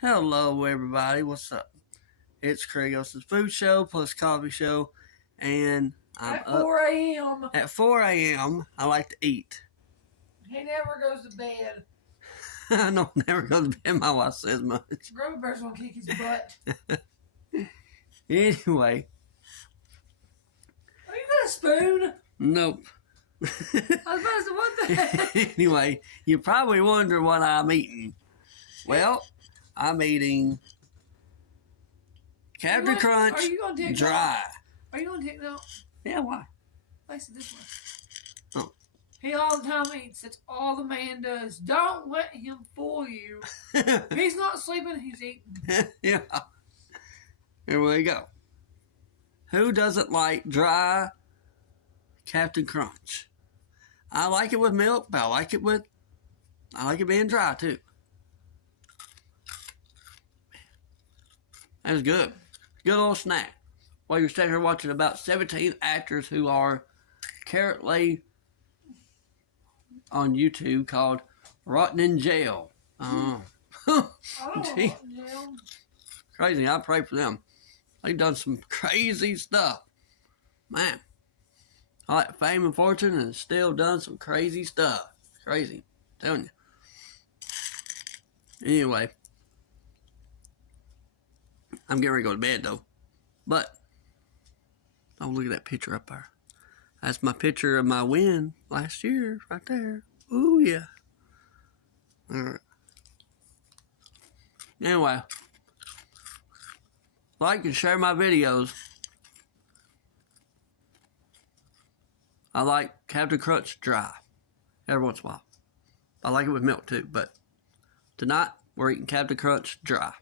Hello, everybody. What's up? It's Craig Elson's Food Show plus Coffee Show, and I'm at 4 a.m. At 4 a.m., I like to eat. He never goes to bed. I don't never go to bed. My wife says much. Grubby Bear's gonna kick his butt. Anyway. Oh, you got a spoon? Nope. I was about to say, what the heck? Anyway, you probably wonder what I'm eating. Well, I'm eating Captain Crunch dry. Are you gonna take note? Yeah, why? Place it this way. Oh. He all the time eats. That's all the man does. Don't let him fool you. He's not sleeping, he's eating. Yeah. Here we go. Who doesn't like dry Captain Crunch? I like it with milk, but I like it being dry too. That's good. Good little snack. While you're sitting here watching about 17 actors who are currently on YouTube called Rotten in Jail. I don't want in jail. Crazy. I pray for them. They've done some crazy stuff. Man. I like fame and fortune and still done some crazy stuff. Crazy. I'm telling you. Anyway. I'm getting ready to go to bed though. But, oh, look at that picture up there. That's my picture of my win last year, right there. Ooh, yeah. All right. Anyway, like and share my videos. I like Captain Crunch dry every once in a while. I like it with milk too, but tonight we're eating Captain Crunch dry.